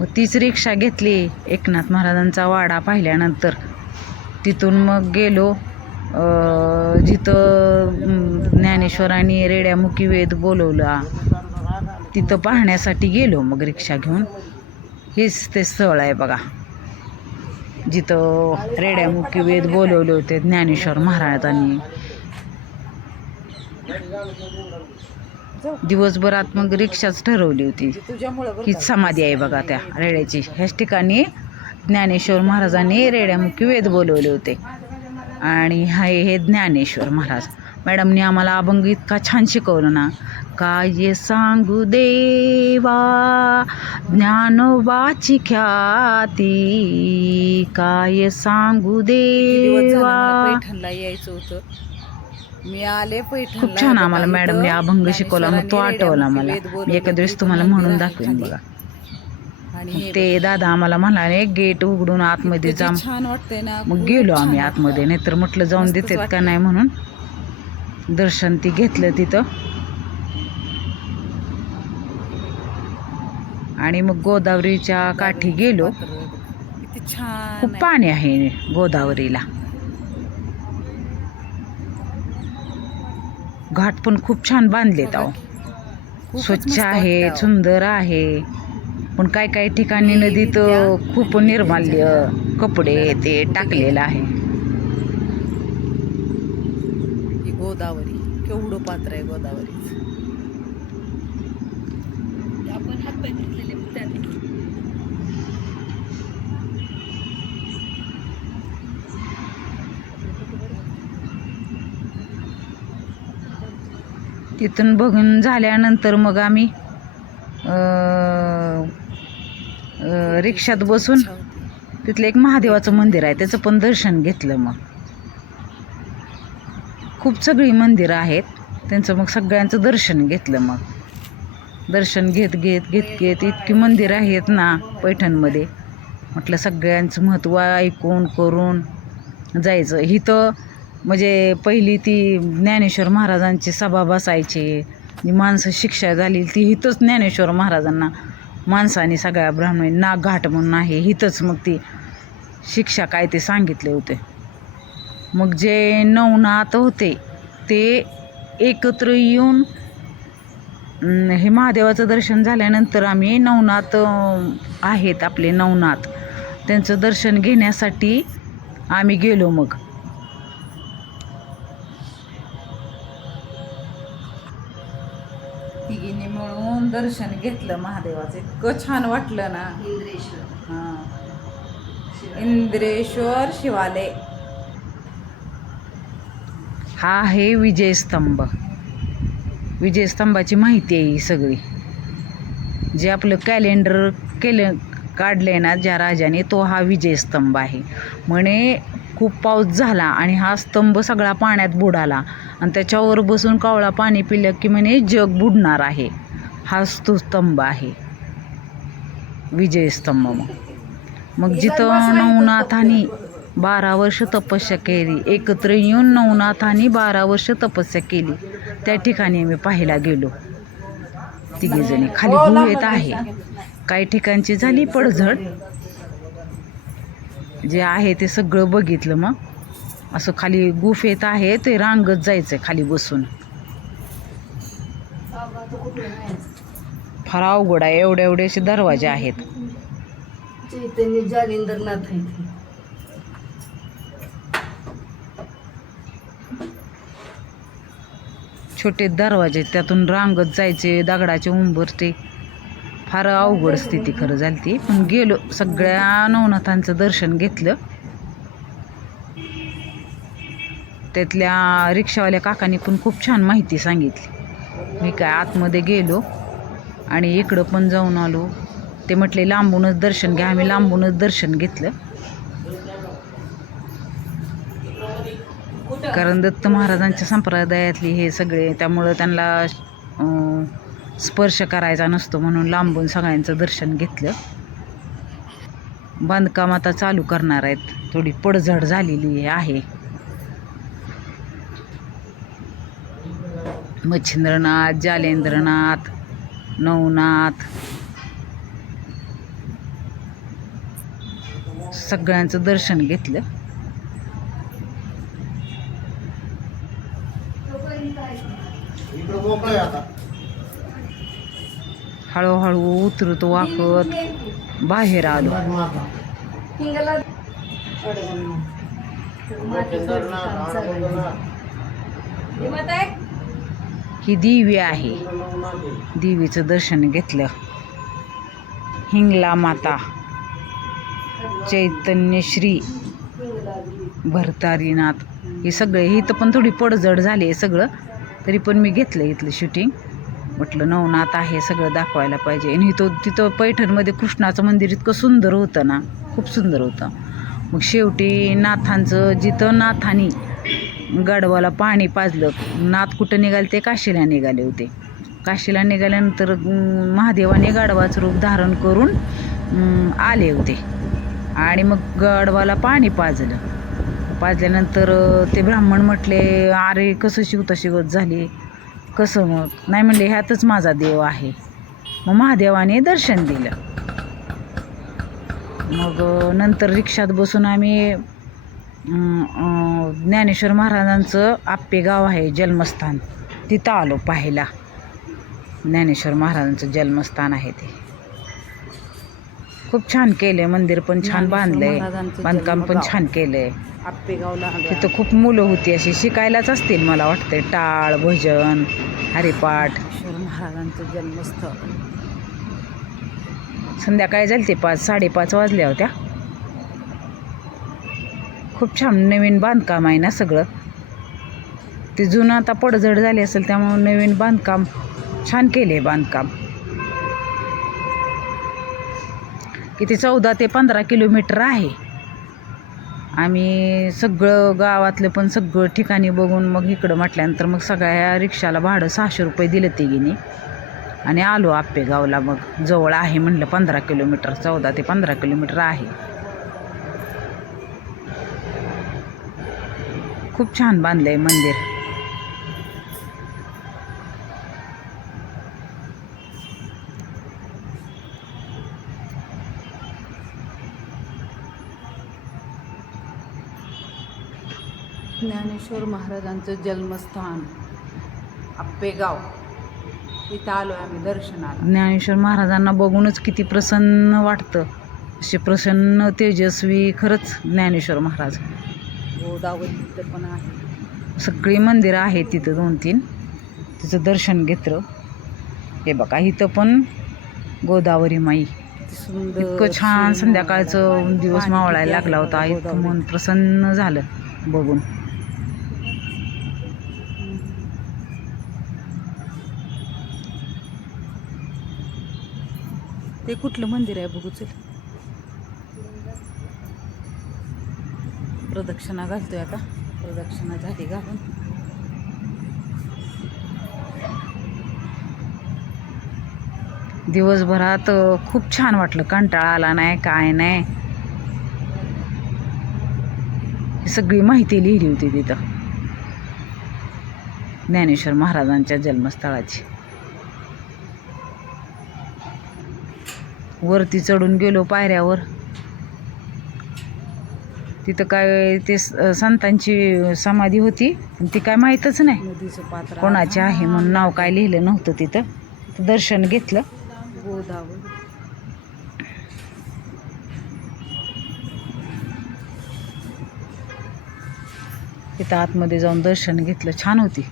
व तीच रिक्षा घेतली. एकनाथ महाराजांचा वाडा पाहिल्यानंतर. तिथून मग गेलो. जिथं ज्ञानेश्वरांनी रेड्यामुखी वेद बोलवला. तिथं पाहण्यासाठी गेलो मग रिक्षा घेऊन. हेच ते स्थळ आहे बघा. जिथं रेड्यामुखी वेद बोलवले होते ज्ञानेश्वर महाराजांनी. दिवसभरात मग रिक्षाच ठरवली होती. हीच समाधी आहे बघा त्या रेड्याची. ह्याच ठिकाणी ज्ञानेश्वर महाराजांनी रेड्यामुखी वेद बोलवले होते. आणि हाय हे ज्ञानेश्वर महाराज. मॅडमने आम्हाला अभंग इतका छान शिकवलं ना. काय सांगू देवा ज्ञानोबाची ख्याती. काय सांगू देवा. यायचं होतं. मी आले खूप छान आम्हाला मॅडमने अभंग शिकवला मग तो आठवला मला. एका दिवस तुम्हाला म्हणून दाखवेन. बघा. आणि ते दादा आम्हाला म्हणाले गेट उघडून आतमध्ये जा छान वाटतंय ना मग गेलो आम्ही वाटतं. आतमध्ये नाहीतर म्हटलं जाऊन देतात का वाटतं. नाही म्हणून. दर्शन ती घेतलं तिथं. आणि मग गोदावरीच्या काठी गेलो. खूप. पाणी आहे गोदावरीला. घाट पण खूप छान बांधलेत अहो. स्वच्छ आहे. सुंदर आहे. पण काय काय ठिकाणी नदीत खूप निर्माल्य कपडे ते टाकलेलं आहे. गोदावरी केवढं पात्र आहे गोदावरी तिथून बघून झाल्यानंतर मग आम्ही रिक्षात बसून तिथलं एक महादेवाचं मंदिर आहे त्याचं पण दर्शन घेतलं मग. खूप सगळी मंदिरं आहेत त्यांचं मग सगळ्यांचं दर्शन घेतलं मग. दर्शन घेत घेत घेत घेत इतकी मंदिरं आहेत ना पैठणमध्ये. म्हटलं सगळ्यांचं महत्त्व ऐकून करून जायचं. इथं म्हणजे पहिली ती ज्ञानेश्वर महाराजांची सभा बसायची. जी माणसं शिक्षा झाली ती इथंच ज्ञानेश्वर महाराजांना माणसाने सगळ्या ब्राह्मणी नाग घाट म्हणून आहे इथंच मग ती शिक्षा काय ते सांगितले होते. मग जे नवनाथ होते ते एकत्र येऊन हे महादेवाचं दर्शन झाल्यानंतर आम्ही नवनाथ आहेत आपले नवनाथ. त्यांचं दर्शन घेण्यासाठी आम्ही गेलो मग. दर्शन घेतलं महादेवाचं. इतकं छान वाटलं ना. हां. इंद्रेश्वर शिवालय. हा आहे विजयस्तंभ. विजयस्तंभाची माहिती आहे ही सगळी. जे आपलं कॅलेंडर केलं काढले ना ज्या राजाने तो हा विजयस्तंभ आहे. म्हणे खूप पाऊस झाला आणि हा स्तंभ सगळा पाण्यात बुडाला. आणि त्याच्यावर बसून कावळा पाणी पिलं की म्हणे जग बुडणार आहे. हाच तो स्तंभ आहे. विजयस्तंभ मग. मग जिथं नवनाथांनी बारा वर्ष तपस्या केली एकत्र येऊन नवनाथांनी बारा वर्ष तपस्या केली त्या ठिकाणी आम्ही पाहायला गेलो. तिघेजणी खाली गुहेत आहे. काही ठिकाणची झाली पडझड. जे आहे ते सगळं बघितलं मग. असं खाली गुफेत आहे ते रांगत जायचं खाली बसून. फार अवघड आहे. एवढे एवढे असे दरवाजे आहेत. चैतन्य जालिंदरनाथ आहे ते. छोटे दरवाजे त्यातून रांगत जायचे दगडाचे उंबरते फार अवघड स्थिती खरं झाली ती पण गेलो सगळ्या नवनाथांचं दर्शन घेतलं. त्यातल्या रिक्षावाल्या काकांनी पण खूप छान माहिती सांगितली. मी काय आतमध्ये गेलो आणि इकडं पण जाऊन आलो. ते म्हटले लांबूनच दर्शन घ्या. आम्ही लांबूनच दर्शन घेतलं. कारण दत्त महाराजांच्या संप्रदायातली हे सगळे त्यामुळं त्यांना स्पर्श करायचा नसतो म्हणून लांबून सगळ्यांचं दर्शन घेतलं. बांधकाम आता चालू करणार आहेत. थोडी पडझड झालेली आहे. मच्छिंद्रनाथ जालेंद्रनाथ नवनाथ. सगळ्यांचं दर्शन घेतलं. हळूहळू उतरत वाकत बाहेर आलो. हिंगाला ही देवी आहे. देवीचं दर्शन घेतलं. हिंगला माता चैतन्य श्री भरतारीनाथ हे सगळे इथं पण थोडी पडझड झाली आहे सगळं. तरी पण मी घेतलं इथलं शूटिंग म्हटलं नवनाथ आहे सगळं दाखवायला पाहिजे. आणि तो तिथं पैठणमध्ये कृष्णाचं मंदिर इतकं सुंदर होतं ना खूप सुंदर होतं. मग शेवटी नाथांचं जिथं नाथानी गाढवाला पाणी पाजलं. नात कुठं निघाले ते काशीला निघाले होते. काशीला निघाल्यानंतर महादेवाने गाढवाचं रूप धारण करून आले होते. आणि मग गाढवाला पाणी पाजलं. पाजल्यानंतर ते ब्राह्मण म्हटले अरे कसं शिवता शिवत झाली? कसं मग? नाही म्हणले ह्यातच माझा देव आहे. मग महादेवाने दर्शन दिलं. मग नंतर रिक्षात बसून आम्ही ज्ञानेश्वर महाराजांचं आप्पे गाव आहे जन्मस्थान. तिथं आलो पाहायला. ज्ञानेश्वर महाराजांचं जन्मस्थान आहे ते. खूप छान केलंय मंदिर पण छान बांधलंय. बांधकाम पण. छान केलंय. आप्पेगावला तिथं खूप मुलं होती अशी शिकायलाच असतील मला वाटतंय. टाळ भजन हरिपाठ. महाराजांचं जन्मस्थळ संध्याकाळी झाली ते पाच साडेपाच वाजल्या होत्या. खूप छान नवीन बांधकाम आहे ना सगळं. ते जुनं आता पडझड झाली असेल त्यामुळे नवीन बांधकाम छान केले बांधकाम. किती चौदा ते पंधरा किलोमीटर आहे. आम्ही सगळं गावातलं पण सगळं ठिकाणी बघून मग इकडं म्हटल्यानंतर मग सगळ्या रिक्षाला भाडं सहाशे रुपये दिलं तिघीने आणि आलो आप्पेगावला मग. जवळ आहे म्हणलं पंधरा किलोमीटर चौदा ते पंधरा किलोमीटर आहे. खूप छान बांधलंय मंदिर. ज्ञानेश्वर महाराजांचं जन्मस्थान आप्पेगाव. इथं आलो आम्ही दर्शनाला. ज्ञानेश्वर महाराजांना बघूनच किती प्रसन्न वाटतं. असे प्रसन्न तेजस्वी खरंच ज्ञानेश्वर महाराज. गोदावरी इथं पण आहे. सगळी मंदिरं आहेत तिथं दोन तीन. तिचं दर्शन घेतलं. हे बघा इथं पण गोदावरी माई. इतकं छान संध्याकाळचं. दिवस मावळायला लागला होता. इतकं मन. प्रसन्न झालं बघून. ते कुठलं मंदिर आहे बघू चल. प्रदक्षिणा घालतोय आता. प्रदक्षिणा झाली घालून. दिवसभरात खूप छान वाटलं. कंटाळा आला नाही काय नाही. सगळी माहिती लिहिली होती तिथं. ज्ञानेश्वर महाराजांच्या जन्मस्थळाची. वरती चढून गेलो पायऱ्यावर. तिथं काय ते स- संतांची समाधी होती. ती काय माहीतच नाही. कोणाची पात्र कोणाचे आहे म्हणून नाव काय लिहिलं नव्हतं तिथं दर्शन घेतलं. तिथं आतमध्ये जाऊन दर्शन घेतलं. छान होती.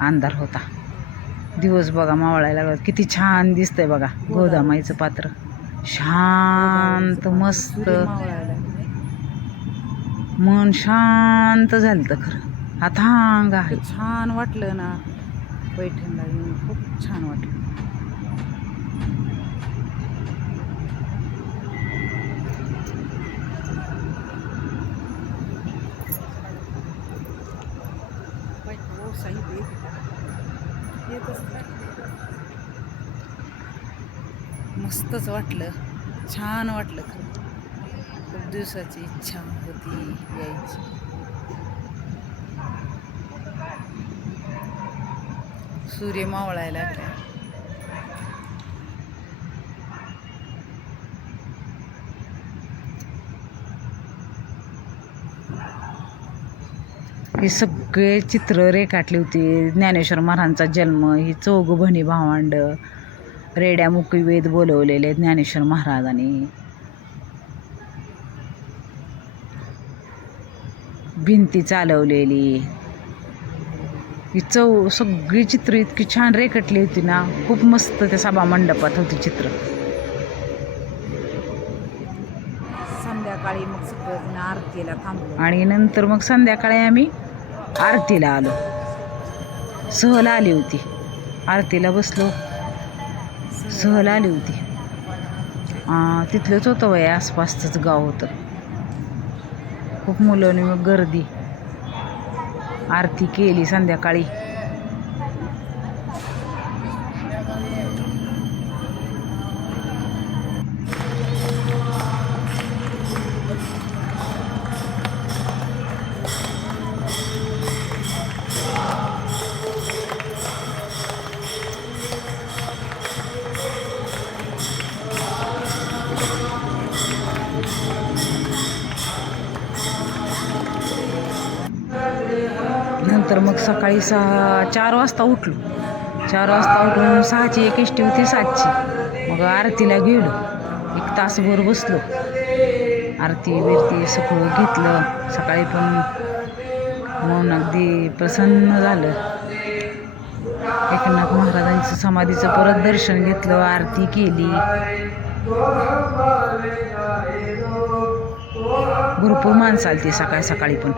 अंधार होता. दिवस बघा मावळायला लागला. किती छान दिसतंय बघा. गोदामाईचं पात्र. शांत मस्त. मन शांत झालं तर खरं अथांग आहे. छान वाटलं ना. पैठणला येऊन खूप छान वाटलं. मस्तच वाटलं. छान वाटलं खरं. खूप दिवसाची इच्छा होती यायची. सूर्य मावळायला काय हे सगळे चित्र रेखाटले होते. ज्ञानेश्वर महाराजांचा जन्म ही चौघ बहिणी भावांड रेड्या मुकी वेद बोलवलेले ज्ञानेश्वर महाराजांनी. भिंती चालवलेली. ही चौ सगळी चित्र इतकी छान रेखाटली होती ना. खूप मस्त त्या सभा मंडपात होती चित्र. संध्याकाळी मग सगळं आरतीला थांबलो. आणि नंतर मग संध्याकाळी आम्ही आरतीला आलो. सहल आली होती. आरतीला बसलो. सहल आली होती. तिथलंच होतं वय आसपासचंच गाव होतं. खूप मुलं मग गर्दी. आरती केली संध्याकाळी. तर मग सकाळी सहा चार वाजता उठलो. चार वाजता उठून सहाची एक एस होती सातची. मग आरतीला गेलो. एक तासभर बसलो. आरती बिरती सगळं घेतलं. सकाळी पण मन अगदी प्रसन्न झालं. एकनाथ महाराजांचं समाधीचं परत दर्शन घेतलं आरती केली. भरपूर माणसं आली ती सकाळी सकाळी पण.